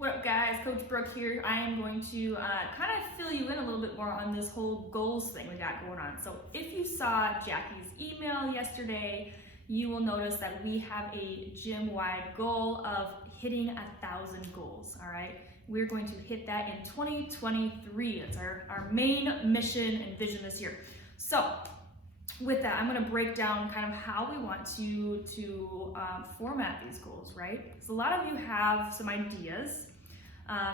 What up guys, Coach Brooke here. I am going to kind of fill you in a little bit more on this whole goals thing we got going on. So if you saw Jackie's email yesterday, you will notice that we have a gym-wide goal of hitting 1,000 goals, all right? We're going to hit that in 2023. It's our main mission and vision this year. So with that, I'm going to break down kind of how we want to format these goals, right? Because a lot of you have some ideas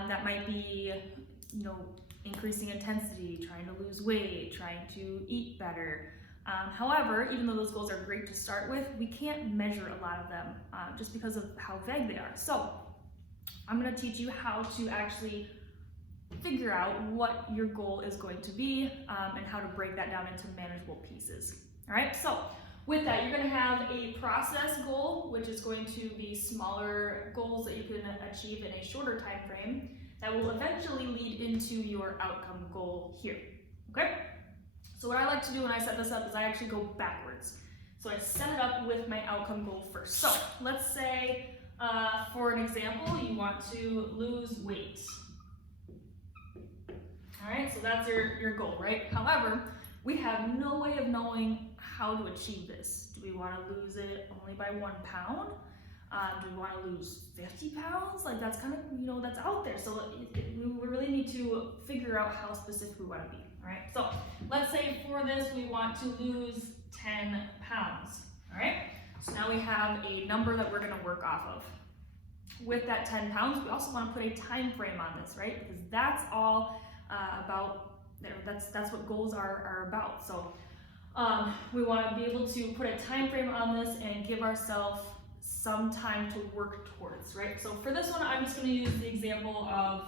that might be, increasing intensity, trying to lose weight, trying to eat better. However, even though those goals are great to start with, we can't measure a lot of them just because of how vague they are. So I'm going to teach you how to actually figure out what your goal is going to be and how to break that down into manageable pieces. All right, so with that, you're going to have a process goal, which is going to be smaller goals that you can achieve in a shorter time frame that will eventually lead into your outcome goal here. Okay, so what I like to do when I set this up is I actually go backwards. So I set it up with my outcome goal first. So let's say, for an example, you want to lose weight. All right, so that's your goal, right? However, we have no way of knowing how to achieve this. Do we want to lose it only by 1 pound? Do we want to lose 50 pounds? Like that's kind of, that's out there. So we really need to figure out how specific we want to be, all right? So let's say for this, we want to lose 10 pounds, all right? So now we have a number that we're going to work off of. With that 10 pounds, we also want to put a time frame on this, right? Because that's all about, that's what goals are about. So we want to be able to put a time frame on this and give ourselves some time to work towards, right? So for this one, I'm just going to use the example of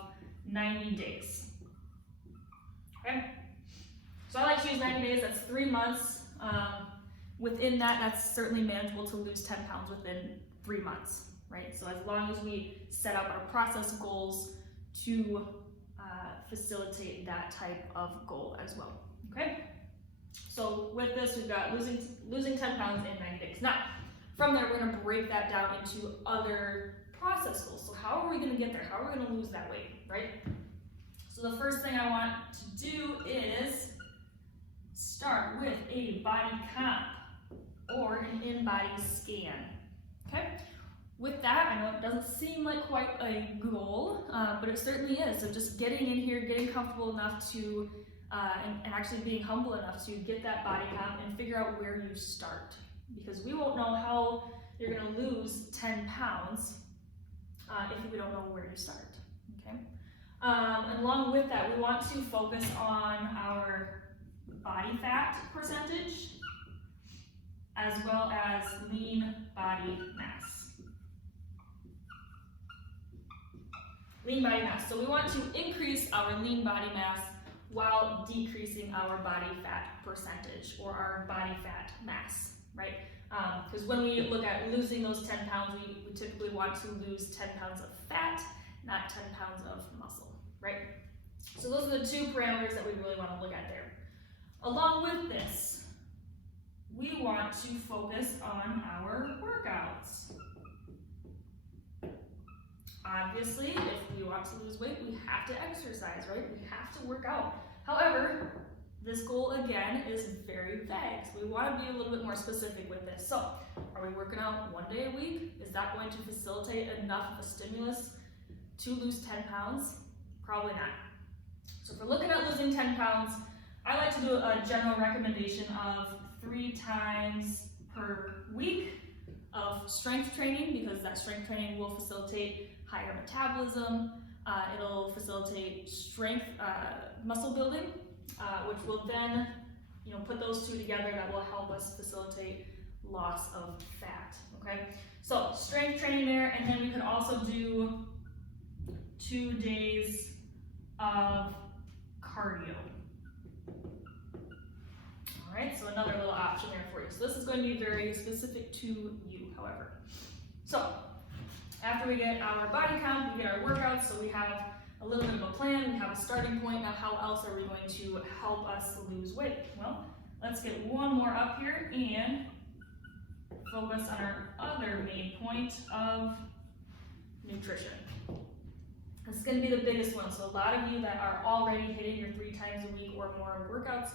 90 days. Okay? So I like to use 90 days, that's 3 months. Within that, that's certainly manageable to lose 10 pounds within 3 months, right? So as long as we set up our process goals to facilitate that type of goal as well, okay? So with this, we've got losing 10 pounds in 90 days. Now, from there, we're going to break that down into other process goals. So how are we going to get there? How are we going to lose that weight, right? So the first thing I want to do is start with a body comp or an in-body scan, okay? With that, I know it doesn't seem like quite a goal, but it certainly is. So just getting in here, getting comfortable enough to, and actually being humble enough to get that body comp and figure out where you start. Because we won't know how you're gonna lose 10 pounds if we don't know where you start, okay? And along with that, we want to focus on our body fat percentage as well as lean body mass. Lean body mass. So we want to increase our lean body mass while decreasing our body fat percentage or our body fat mass, right? Because when we look at losing those 10 pounds, we typically want to lose 10 pounds of fat, not 10 pounds of muscle, right? So those are the two parameters that we really want to look at there. Along with this, we want to focus on our workouts. Obviously, if we want to lose weight, we have to exercise, right? We have to work out. However, this goal again is very vague. So we want to be a little bit more specific with this. So, are we working out 1 day a week? Is that going to facilitate enough of a stimulus to lose 10 pounds? Probably not. So if we're looking at losing 10 pounds, I like to do a general recommendation of 3 times per week of strength training, because that strength training will facilitate higher metabolism. It'll facilitate strength, muscle building, which will then, put those two together. That will help us facilitate loss of fat. Okay, so strength training there, and then we could also do 2 days of cardio. All right, so another little option there for you. So this is going to be very specific to you, however. So after we get our body count, we get our workouts, so we have a little bit of a plan, we have a starting point. Now how else are we going to help us lose weight? Well, let's get one more up here and focus on our other main point of nutrition. going to be the biggest one. So a lot of you that are already hitting your 3 times a week or more workouts,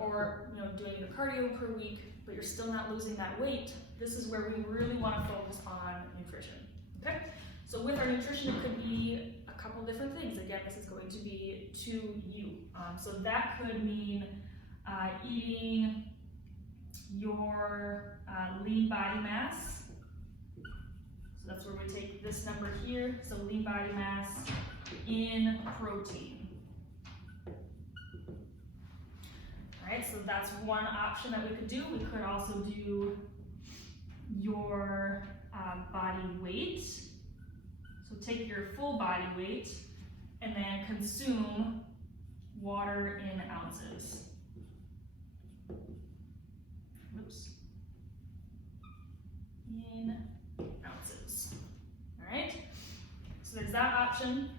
or doing your cardio per week, but you're still not losing that weight, this is where we really want to focus on nutrition. Okay? So with our nutrition, it could be a couple different things. Again, this is going to be to you. So that could mean eating your lean body mass. So that's where we take this number here. So lean body mass in protein. All right, so that's one option that we could do. We could also do your body weight. So take your full body weight and then consume water in ounces. Oops. In ounces. All right, so there's that option.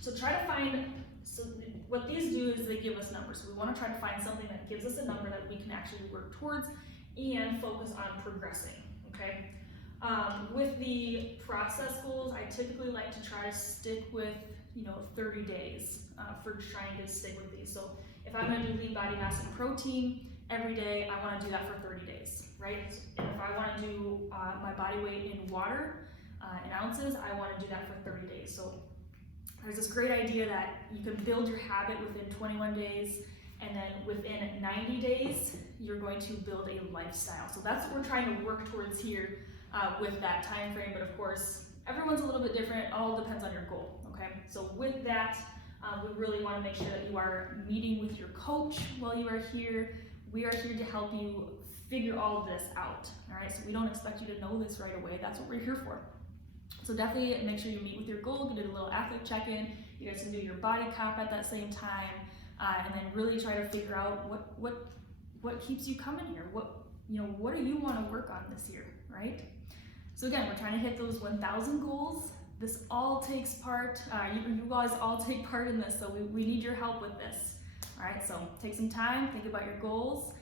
So try to find, so what these do is they give us numbers. So we want to try to find something that gives us a number that we can actually work towards and focus on progressing, okay? With the process goals, I typically like to try to stick with 30 days for trying to stick with these. So if I'm going to do lean body mass and protein every day, I want to do that for 30 days, right? And if I want to do my body weight in water, in ounces, I want to do that for 30 days. So there's this great idea that you can build your habit within 21 days, and then within 90 days, you're going to build a lifestyle. So that's what we're trying to work towards here with that time frame. But of course, everyone's a little bit different. All depends on your goal, okay? So with that, we really want to make sure that you are meeting with your coach while you are here. We are here to help you figure all of this out, all right? So we don't expect you to know this right away. That's what we're here for. So definitely make sure you meet with your goal, do a little athlete check-in. You guys can do your body comp at that same time, and then really try to figure out what keeps you coming here. What do you want to work on this year, right? So again, we're trying to hit those 1,000 goals. This all takes part. You guys all take part in this, so we need your help with this. All right, so take some time, think about your goals.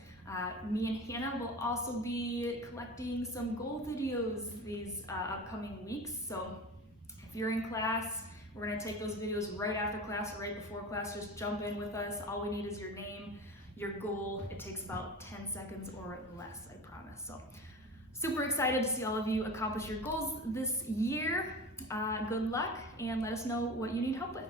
Me and Hannah will also be collecting some goal videos these upcoming weeks. So if you're in class, we're going to take those videos right after class or right before class. Just jump in with us. All we need is your name, your goal. It takes about 10 seconds or less, I promise. So super excited to see all of you accomplish your goals this year. Good luck, and let us know what you need help with.